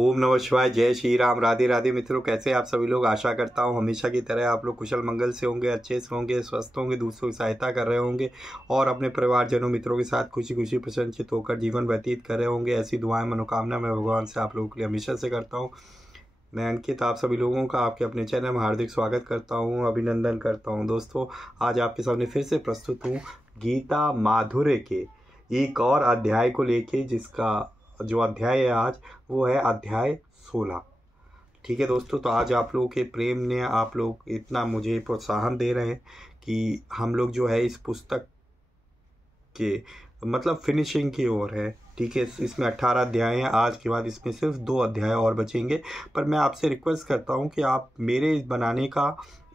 ओम नमः शिवाय। जय श्री राम। राधे राधे मित्रों, कैसे आप सभी लोग। आशा करता हूँ हमेशा की तरह आप लोग कुशल मंगल से होंगे, अच्छे से होंगे, स्वस्थ होंगे, दूसरों की सहायता कर रहे होंगे और अपने परिवारजनों मित्रों के साथ खुशी खुशी प्रसन्नचित होकर जीवन व्यतीत कर रहे होंगे। ऐसी दुआएं मनोकामना मैं भगवान से आप लोगों के लिए हमेशा से करता हूँ। मैं अंकित आप सभी लोगों का आपके अपने चैनल में हार्दिक स्वागत करता हूँ, अभिनंदन करता हूँ। दोस्तों, आज आपके सामने फिर से प्रस्तुत हूँ गीता माधुर्य के एक और अध्याय को लेके, जिसका जो अध्याय है आज वो है अध्याय 16। ठीक है दोस्तों, तो आज आप लोगों के प्रेम ने आप लोग इतना मुझे प्रोत्साहन दे रहे हैं कि हम लोग जो है इस पुस्तक के मतलब फिनिशिंग की ओर है। ठीक है, इसमें 18 अध्याय हैं। आज के बाद इसमें सिर्फ 2 अध्याय और बचेंगे। पर मैं आपसे रिक्वेस्ट करता हूं कि आप मेरे बनाने का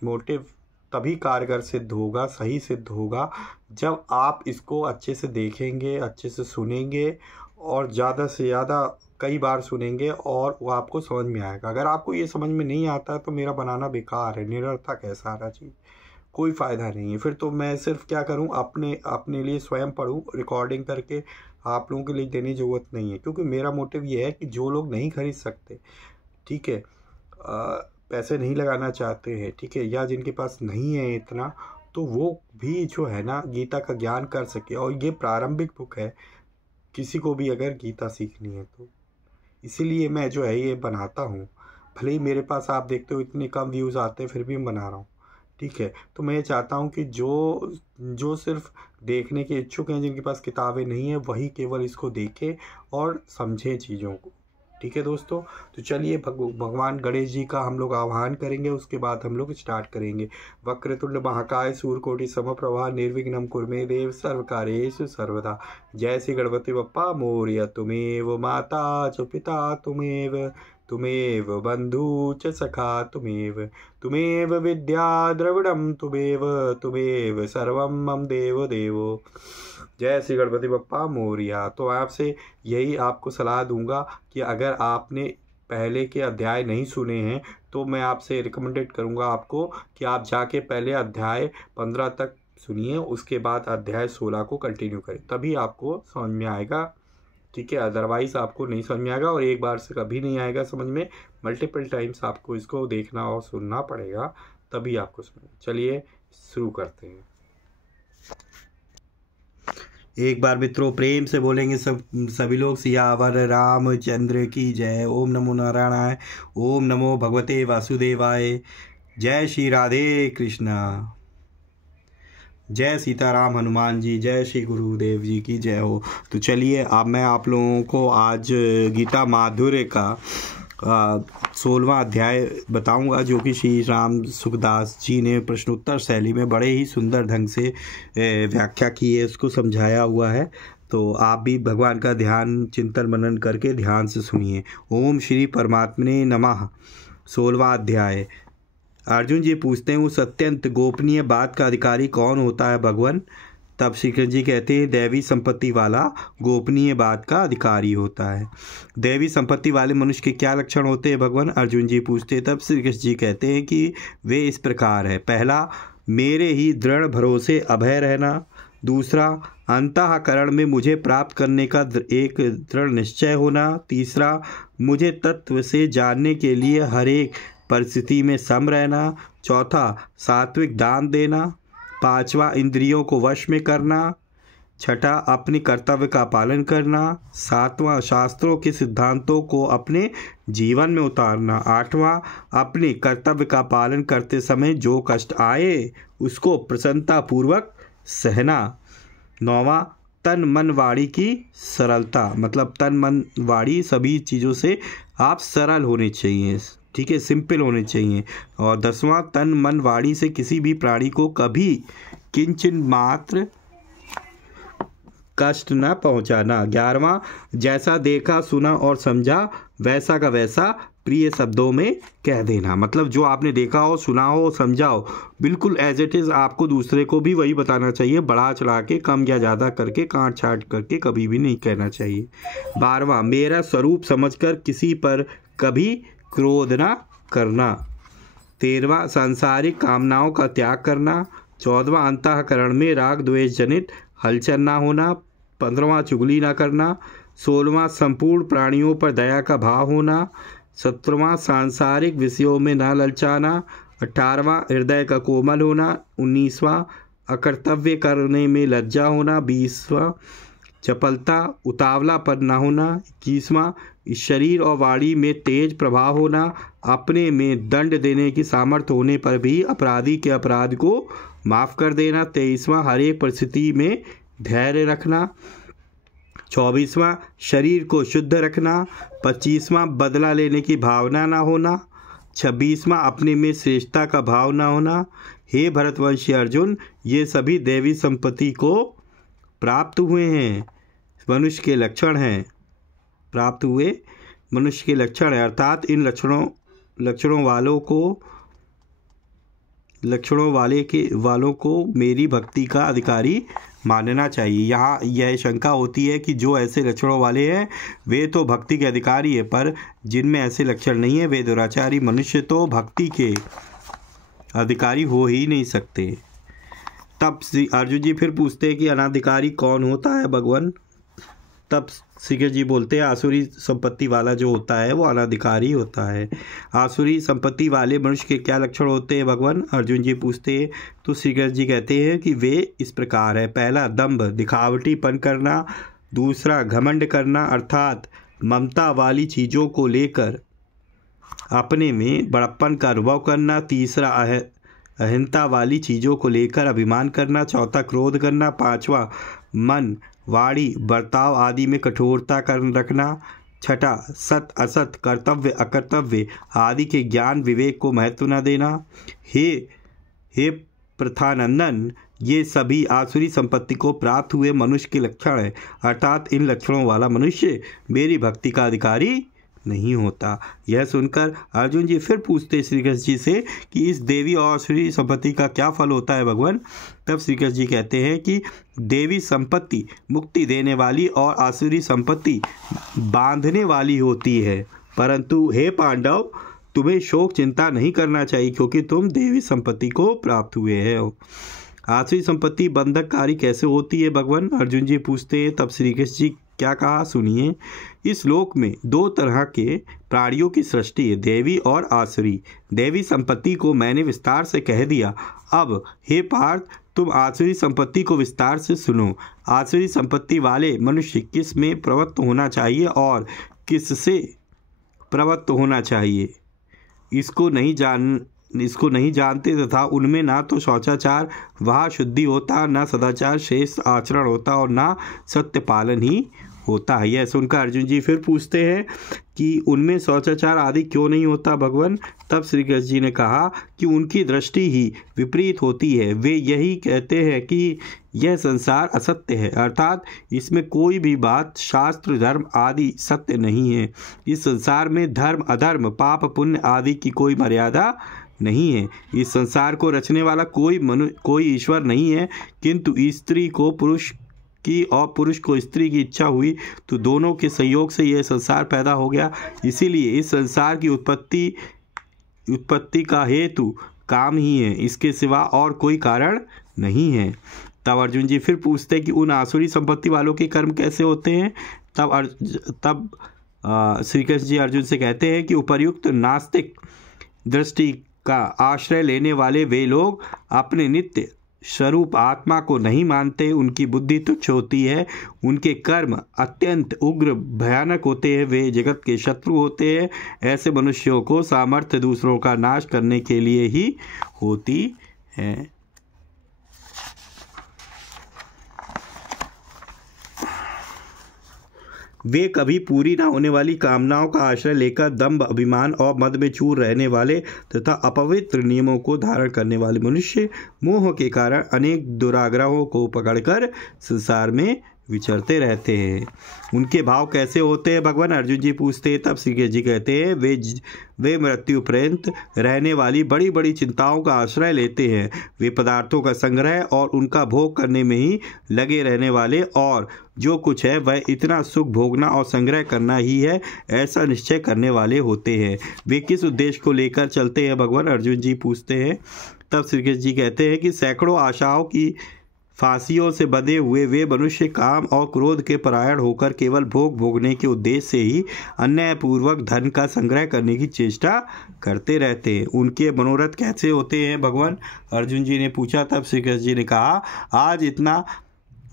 मोटिव तभी कारगर सिद्ध होगा, सही सिद्ध होगा, जब आप इसको अच्छे से देखेंगे, अच्छे से सुनेंगे और ज़्यादा से ज़्यादा कई बार सुनेंगे और वो आपको समझ में आएगा। अगर आपको ये समझ में नहीं आता तो मेरा बनाना बेकार है, निरर्थक है सारा चीज़, कोई फ़ायदा नहीं है। फिर तो मैं सिर्फ क्या करूं, अपने लिए स्वयं पढूं, रिकॉर्डिंग करके आप लोगों के लिए देने की ज़रूरत नहीं है। क्योंकि मेरा मोटिव ये है कि जो लोग नहीं खरीद सकते, ठीक है, पैसे नहीं लगाना चाहते हैं, ठीक है, या जिनके पास नहीं है इतना, तो वो भी जो है ना गीता का ज्ञान कर सके। और ये प्रारंभिक बुक है किसी को भी अगर गीता सीखनी है तो, इसीलिए मैं जो है ये बनाता हूँ। भले ही मेरे पास आप देखते हो इतने कम व्यूज़ आते हैं, फिर भी मैं बना रहा हूँ। ठीक है, तो मैं ये चाहता हूँ कि जो सिर्फ देखने के इच्छुक हैं, जिनके पास किताबें नहीं हैं, वही केवल इसको देखें और समझें चीज़ों को। ठीक है दोस्तों, तो चलिए भगवान गणेश जी का हम लोग आह्वान करेंगे, उसके बाद हम लोग स्टार्ट करेंगे। वक्रतुंड महाकाय सूर्यकोटि समप्रभा निर्विघ्नं कुरु देव सर्वकार्येषु सर्वदा। जय श्री गणपति बप्पा मोरया। तुमेव माता च पिता तुमेव, तुमेव बंधु च सखा तुमेव विद्या द्रविड़ं तुमेव सर्वं मम देव देवो। जय श्री गणपति बप्पा मोरया। तो आपसे यही आपको सलाह दूंगा कि अगर आपने पहले के अध्याय नहीं सुने हैं तो मैं आपसे रिकमेंडेड करूंगा आपको कि आप जाके पहले अध्याय 15 तक सुनिए, उसके बाद अध्याय 16 को कंटिन्यू करें, तभी आपको समझ में आएगा। ठीक है, अदरवाइज़ आपको नहीं समझ में आएगा और एक बार से कभी नहीं आएगा समझ में। मल्टीपल टाइम्स आपको इसको देखना और सुनना पड़ेगा, तभी आपको समझ। चलिए शुरू करते हैं। एक बार मित्रों प्रेम से बोलेंगे सभी लोग, सियावर रामचंद्र की जय। ओम नमो नारायणाय, ओम नमो भगवते वासुदेवाय। जय श्री राधे कृष्णा। जय सीताराम हनुमान जी। जय श्री गुरुदेव जी की जय हो। तो चलिए अब मैं आप लोगों को आज गीता माधुर्य का 16वां अध्याय बताऊंगा, जो कि श्री राम सुखदास जी ने प्रश्नोत्तर शैली में बड़े ही सुंदर ढंग से व्याख्या की है, उसको समझाया हुआ है। तो आप भी भगवान का ध्यान चिंतन मनन करके ध्यान से सुनिए। ओम श्री परमात्मने नमः। 16वां अध्याय। अर्जुन जी पूछते हैं उस अत्यंत गोपनीय बात का अधिकारी कौन होता है भगवान? तब श्री कृष्ण जी कहते हैं दैवी संपत्ति वाला गोपनीय बात का अधिकारी होता है। दैवी संपत्ति वाले मनुष्य के क्या लक्षण होते हैं भगवान? अर्जुन जी पूछते हैं। तब श्री कृष्ण जी कहते हैं कि वे इस प्रकार है। पहला, मेरे ही दृढ़ भरोसे अभय रहना। दूसरा, अंतःकरण में मुझे प्राप्त करने का एक दृढ़ निश्चय होना। तीसरा, मुझे तत्व से जानने के लिए हर एक परिस्थिति में सम रहना। चौथा, सात्विक दान देना। पांचवा, इंद्रियों को वश में करना। छठा, अपने कर्तव्य का पालन करना। सातवां, शास्त्रों के सिद्धांतों को अपने जीवन में उतारना। आठवां, अपने कर्तव्य का पालन करते समय जो कष्ट आए उसको प्रसन्नतापूर्वक सहना। नौवां, तन मन वाणी की सरलता, मतलब तन मन वाणी सभी चीज़ों से आप सरल होने चाहिए, ठीक है, सिंपल होने चाहिए। और 10वां, तन मन वाणी से किसी भी प्राणी को कभी किंचन मात्र कष्ट न पहुंचाना। 11वां, जैसा देखा सुना और समझा वैसा का वैसा प्रिय शब्दों में कह देना, मतलब जो आपने देखा हो, सुना हो, समझा हो, बिल्कुल एज इट इज़ आपको दूसरे को भी वही बताना चाहिए। बढ़ा चढ़ा के, कम या ज़्यादा करके, काट छाट करके कभी भी नहीं कहना चाहिए। 12वां, मेरा स्वरूप समझकर किसी पर कभी क्रोध न करना। 13वां, सांसारिक कामनाओं का त्याग करना। 14वां, अंतःकरण में राग द्वेष जनित हलचल ना होना। 15वां, चुगली ना करना। 16वां संपूर्ण प्राणियों पर दया का भाव होना। 17वां सांसारिक विषयों में न ललचाना। 18वां हृदय का कोमल होना। 19वां अकर्तव्य करने में लज्जा होना। 20वां चपलता उतावलापन न होना। 21वां इस शरीर और वाणी में तेज प्रभाव होना। अपने में दंड देने की सामर्थ्य होने पर भी अपराधी के अपराध को माफ़ कर देना। 23वां हर एक परिस्थिति में धैर्य रखना। 24वां शरीर को शुद्ध रखना। 25वां बदला लेने की भावना ना होना। 26वां अपने में श्रेष्ठता का भाव ना होना। हे भरतवंशी अर्जुन, ये सभी देवी संपत्ति को प्राप्त हुए हैं, मनुष्य के लक्षण हैं, प्राप्त हुए मनुष्य के लक्षण है, अर्थात इन लक्षणों वालों को मेरी भक्ति का अधिकारी मानना चाहिए। यहाँ यह शंका होती है कि जो ऐसे लक्षणों वाले हैं वे तो भक्ति के अधिकारी है, पर जिनमें ऐसे लक्षण नहीं है वे दुराचारी मनुष्य तो भक्ति के अधिकारी हो ही नहीं सकते। तब श्री अर्जुन जी फिर पूछते हैं कि अनाधिकारी कौन होता है भगवान। तब श्री कृष्ण जी बोलते हैं आसुरी संपत्ति वाला जो होता है वो अनाधिकारी होता है। आसुरी संपत्ति वाले मनुष्य के क्या लक्षण होते हैं भगवान, अर्जुन जी पूछते हैं। तो श्री कृष्ण जी कहते हैं कि वे इस प्रकार है। पहला दंभ दिखावटीपन करना। दूसरा घमंड करना, अर्थात ममता वाली चीज़ों को लेकर अपने में बड़प्पन का अनुभव करना। तीसरा अहंता वाली चीज़ों को लेकर अभिमान करना। चौथा क्रोध करना। पांचवा मन वाणी बर्ताव आदि में कठोरता कर रखना। छठा सत असत कर्तव्य अकर्तव्य आदि के ज्ञान विवेक को महत्व न देना। हे प्रथानंदन, ये सभी आसुरी संपत्ति को प्राप्त हुए मनुष्य के लक्षण है, अर्थात इन लक्षणों वाला मनुष्य मेरी भक्ति का अधिकारी नहीं होता। यह सुनकर अर्जुन जी फिर पूछते श्री कृष्ण जी से कि इस देवी और आसुरी संपत्ति का क्या फल होता है भगवान। तब श्री कृष्ण जी कहते हैं कि देवी संपत्ति मुक्ति देने वाली और आसुरी संपत्ति बांधने वाली होती है, परंतु हे पांडव, तुम्हें शोक चिंता नहीं करना चाहिए क्योंकि तुम देवी संपत्ति को प्राप्त हुए हो। आसुरी संपत्ति बंधककारी कैसे होती है भगवान, अर्जुन जी पूछते हैं। तब श्री कृष्ण जी क्या कहा सुनिए। इस लोक में दो तरह के प्राणियों की सृष्टि है, देवी और आसुरी। देवी संपत्ति को मैंने विस्तार से कह दिया। अब हे पार्थ, तुम आसुरी संपत्ति को विस्तार से सुनो। आसुरी संपत्ति वाले मनुष्य किस में प्रवृत्त होना चाहिए और किससे प्रवृत्त होना चाहिए, इसको नहीं जानते तथा उनमें ना तो शौचाचार वह शुद्धि होता, ना सदाचार श्रेष्ठ आचरण होता और ना सत्य पालन ही होता है। यह सुनकर अर्जुन जी फिर पूछते हैं कि उनमें शौचाचार आदि क्यों नहीं होता भगवान। तब श्री कृष्ण जी ने कहा कि उनकी दृष्टि ही विपरीत होती है। वे यही कहते हैं कि यह संसार असत्य है, अर्थात इसमें कोई भी बात शास्त्र धर्म आदि सत्य नहीं है। इस संसार में धर्म अधर्म पाप पुण्य आदि की कोई मर्यादा नहीं है। इस संसार को रचने वाला कोई ईश्वर नहीं है, किंतु स्त्री को पुरुष की और पुरुष को स्त्री की इच्छा हुई तो दोनों के संयोग से यह संसार पैदा हो गया। इसीलिए इस संसार की उत्पत्ति का हेतु काम ही है, इसके सिवा और कोई कारण नहीं है। तब अर्जुन जी फिर पूछते हैं कि उन आसुरी संपत्ति वालों के कर्म कैसे होते हैं। तब श्री कृष्ण जी अर्जुन से कहते हैं कि उपर्युक्त नास्तिक दृष्टि का आश्रय लेने वाले वे लोग अपने नित्य स्वरूप आत्मा को नहीं मानते, उनकी बुद्धि तुच्छ होती है, उनके कर्म अत्यंत उग्र भयानक होते हैं, वे जगत के शत्रु होते हैं। ऐसे मनुष्यों को सामर्थ्य दूसरों का नाश करने के लिए ही होती है। वे कभी पूरी ना होने वाली कामनाओं का आश्रय लेकर दंभ अभिमान और मद में चूर रहने वाले तथा अपवित्र नियमों को धारण करने वाले मनुष्य मोह के कारण अनेक दुराग्रहों को पकड़कर संसार में विचरते रहते हैं। उनके भाव कैसे होते हैं भगवान, अर्जुन जी पूछते हैं। तब श्री कृष्ण जी कहते हैं वे मृत्यु पर्यंत रहने वाली बड़ी बड़ी चिंताओं का आश्रय लेते हैं। वे पदार्थों का संग्रह और उनका भोग करने में ही लगे रहने वाले और जो कुछ है वह इतना सुख भोगना और संग्रह करना ही है ऐसा निश्चय करने वाले होते हैं। वे किस उद्देश्य को लेकर चलते हैं भगवान, अर्जुन जी पूछते हैं। तब श्री कृष्ण जी कहते हैं कि सैकड़ों आशाओं की फांसियों से बंधे हुए वे मनुष्य काम और क्रोध के परायण होकर केवल भोग भोगने के उद्देश्य से ही अन्यायपूर्वक धन का संग्रह करने की चेष्टा करते रहते हैं। उनके मनोरथ कैसे होते हैं भगवान अर्जुन जी ने पूछा। तब श्री कृष्ण जी ने कहा, आज इतना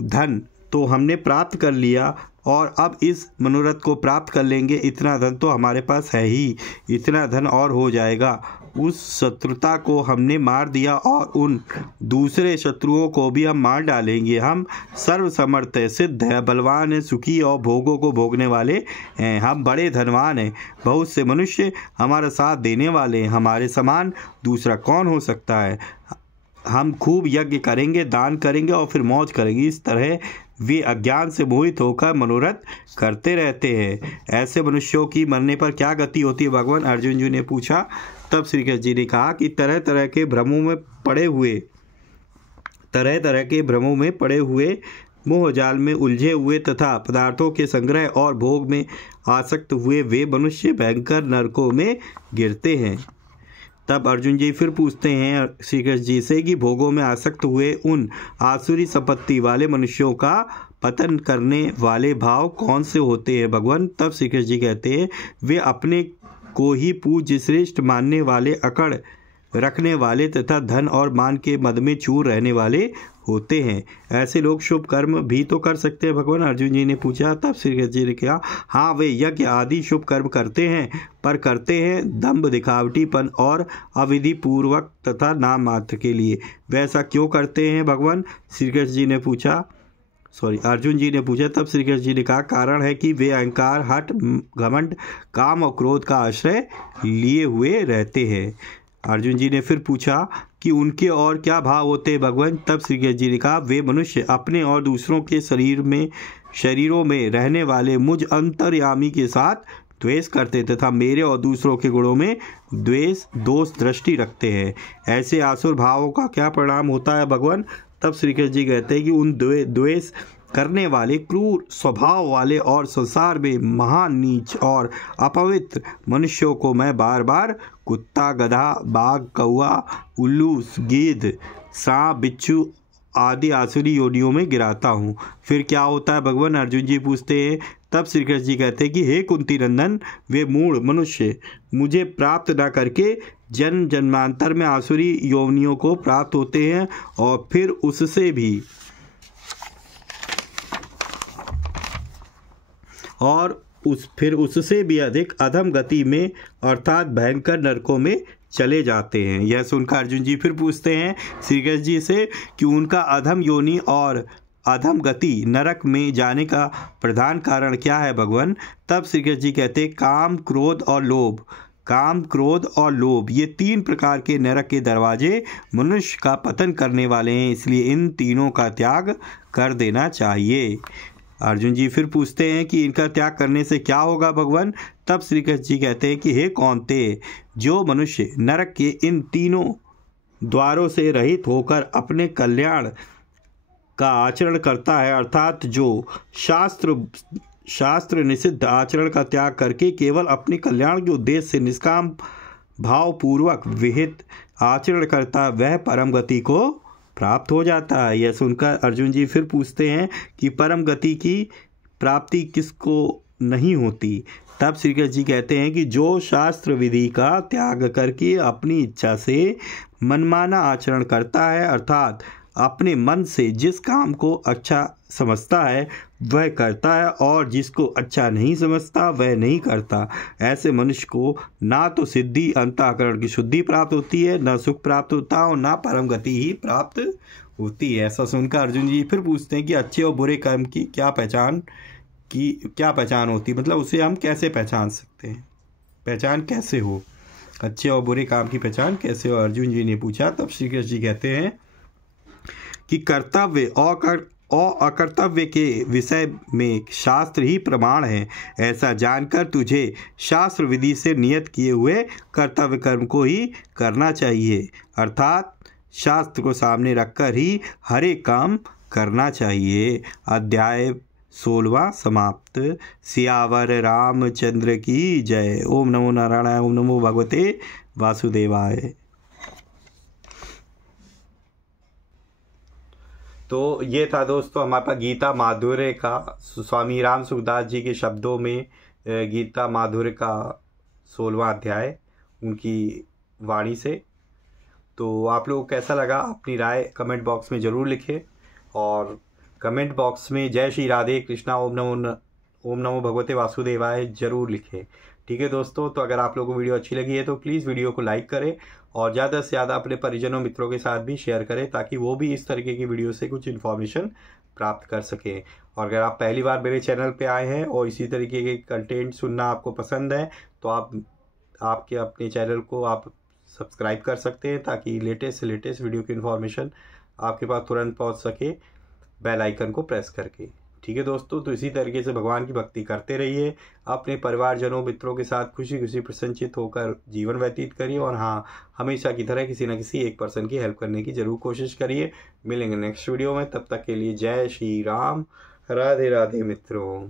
धन तो हमने प्राप्त कर लिया और अब इस मनोरथ को प्राप्त कर लेंगे। इतना धन तो हमारे पास है ही, इतना धन और हो जाएगा। उस शत्रुता को हमने मार दिया और उन दूसरे शत्रुओं को भी हम मार डालेंगे। हम सर्वसमर्थ है, सिद्ध है, बलवान है, सुखी और भोगों को भोगने वाले हैं। हम बड़े धनवान हैं, बहुत से मनुष्य हमारा साथ देने वाले हैं। हमारे समान दूसरा कौन हो सकता है। हम खूब यज्ञ करेंगे, दान करेंगे और फिर मौज करेंगे। इस तरह वे अज्ञान से मोहित होकर मनोरथ करते रहते हैं। ऐसे मनुष्यों की मरने पर क्या गति होती है भगवान अर्जुन जी ने पूछा। तब श्री कृष्ण जी ने कहा कि तरह तरह के भ्रमों में पड़े हुए मोहजाल में उलझे हुए तथा पदार्थों के संग्रह और भोग में आसक्त हुए वे मनुष्य भयंकर नरकों में गिरते हैं। तब अर्जुन जी फिर पूछते हैं श्री कृष्ण जी से कि भोगों में आसक्त हुए उन आसुरी संपत्ति वाले मनुष्यों का पतन करने वाले भाव कौन से होते हैं भगवान। तब श्री कृष्ण जी कहते हैं, वे अपने को ही पूज्य श्रेष्ठ मानने वाले, अकड़ रखने वाले तथा धन और मान के मद में चूर रहने वाले होते हैं। ऐसे लोग शुभ कर्म भी तो कर सकते हैं भगवान अर्जुन जी ने पूछा। तब श्री कृष्ण जी ने कहा, हाँ, वे यज्ञ आदि शुभ कर्म करते हैं, पर करते हैं दंभ, दिखावटीपन और अविधि पूर्वक तथा नाम मात्र के लिए। वैसा क्यों करते हैं भगवान श्री कृष्ण जी ने पूछा, अर्जुन जी ने पूछा। तब श्री कृष्ण जी ने कहा, कारण है कि वे अहंकार, हठ, घमंड, काम और क्रोध का आश्रय लिए हुए रहते हैं। अर्जुन जी ने फिर पूछा कि उनके और क्या भाव होते हैं भगवान। तब श्री कृष्ण जी ने कहा, वे मनुष्य अपने और दूसरों के शरीरों में रहने वाले मुझ अंतर्यामी के साथ द्वेष करते तथा मेरे और दूसरों के गुणों में दोष दृष्टि रखते हैं। ऐसे आसुर भावों का क्या परिणाम होता है भगवान। तब श्री कृष्ण जी कहते हैं कि उन द्वेष करने वाले, क्रूर स्वभाव वाले और संसार में महान, नीच और अपवित्र मनुष्यों को मैं बार बार कुत्ता, गधा, बाघ, कौआ, उल्लू, गीध, सांप, बिच्छू आदि आसुरी योनियों में गिराता हूँ। फिर क्या होता है भगवान अर्जुन जी पूछते हैं। तब श्री कृष्ण जी कहते हैं कि हे कुंती नंदन, वे मूढ़ मनुष्य मुझे प्राप्त न करके जन्म जन्मांतर में आसुरी योनियों को प्राप्त होते हैं और फिर उससे भी अधिक अधम गति में अर्थात भयंकर नरकों में चले जाते हैं। यह सुनकर अर्जुन जी फिर पूछते हैं श्री कृष्ण जी से कि उनका अधम योनि और अधम गति नरक में जाने का प्रधान कारण क्या है भगवान। तब श्री कृष्ण जी कहते हैं, काम, क्रोध और लोभ ये 3 प्रकार के नरक के दरवाजे मनुष्य का पतन करने वाले हैं, इसलिए इन तीनों का त्याग कर देना चाहिए। अर्जुन जी फिर पूछते हैं कि इनका त्याग करने से क्या होगा भगवान। तब श्री कृष्ण जी कहते हैं कि हे कौन्तेय, जो मनुष्य नरक के इन तीनों द्वारों से रहित होकर अपने कल्याण का आचरण करता है, अर्थात जो शास्त्र निषिद्ध आचरण का त्याग करके केवल अपने कल्याण के उद्देश्य से निष्काम भावपूर्वक विहित आचरण करता, वह परम गति को प्राप्त हो जाता है। यह सुनकर अर्जुन जी फिर पूछते हैं कि परम गति की प्राप्ति किसको नहीं होती। तब श्री कृष्ण जी कहते हैं कि जो शास्त्र विधि का त्याग करके अपनी इच्छा से मनमाना आचरण करता है, अर्थात अपने मन से जिस काम को अच्छा समझता है वह करता है और जिसको अच्छा नहीं समझता वह नहीं करता, ऐसे मनुष्य को ना तो सिद्धि अंतःकरण की शुद्धि प्राप्त होती है, न सुख प्राप्त होता और ना परम गति ही प्राप्त होती है। ऐसा सुनकर अर्जुन जी फिर पूछते हैं कि अच्छे और बुरे कर्म की क्या पहचान होती है, मतलब उसे हम कैसे पहचान सकते हैं, पहचान कैसे हो, अच्छे और बुरे काम की पहचान कैसे हो, अर्जुन जी ने पूछा। तब श्री कृष्ण जी कहते हैं कि कर्तव्य और अकर्तव्य के विषय में शास्त्र ही प्रमाण है। ऐसा जानकर तुझे शास्त्र विधि से नियत किए हुए कर्तव्य कर्म को ही करना चाहिए, अर्थात शास्त्र को सामने रखकर ही हर एक काम करना चाहिए। अध्याय 16वां समाप्त। सियावर रामचंद्र की जय। ओम नमो नारायणाय। ओम नमो भगवते वासुदेवाय। तो ये था दोस्तों हमारे पास गीता माधुर्य का, स्वामी राम सुखदास जी के शब्दों में गीता माधुर्य का 16वां अध्याय उनकी वाणी से। तो आप लोगों को कैसा लगा अपनी राय कमेंट बॉक्स में ज़रूर लिखें, और कमेंट बॉक्स में जय श्री राधे कृष्णा ओम नमो भगवते वासुदेवाय ज़रूर लिखें। ठीक है दोस्तों, तो अगर आप लोगों को वीडियो अच्छी लगी है तो प्लीज़ वीडियो को लाइक करें और ज़्यादा से ज़्यादा अपने परिजनों मित्रों के साथ भी शेयर करें, ताकि वो भी इस तरीके की वीडियो से कुछ इन्फॉर्मेशन प्राप्त कर सकें। और अगर आप पहली बार मेरे चैनल पे आए हैं और इसी तरीके के कंटेंट सुनना आपको पसंद है तो आपके अपने चैनल को आप सब्सक्राइब कर सकते हैं, ताकि लेटेस्ट से लेटेस्ट वीडियो की इन्फॉर्मेशन आपके पास तुरंत पहुंच सके बेल आइकन को प्रेस करके। ठीक है दोस्तों, तो इसी तरीके से भगवान की भक्ति करते रहिए, अपने परिवारजनों मित्रों के साथ खुशी खुशी प्रसन्नचित होकर जीवन व्यतीत करिए, और हाँ, हमेशा की तरह किसी न किसी एक पर्सन की हेल्प करने की ज़रूर कोशिश करिए। मिलेंगे नेक्स्ट वीडियो में, तब तक के लिए जय श्री राम, राधे राधे मित्रों।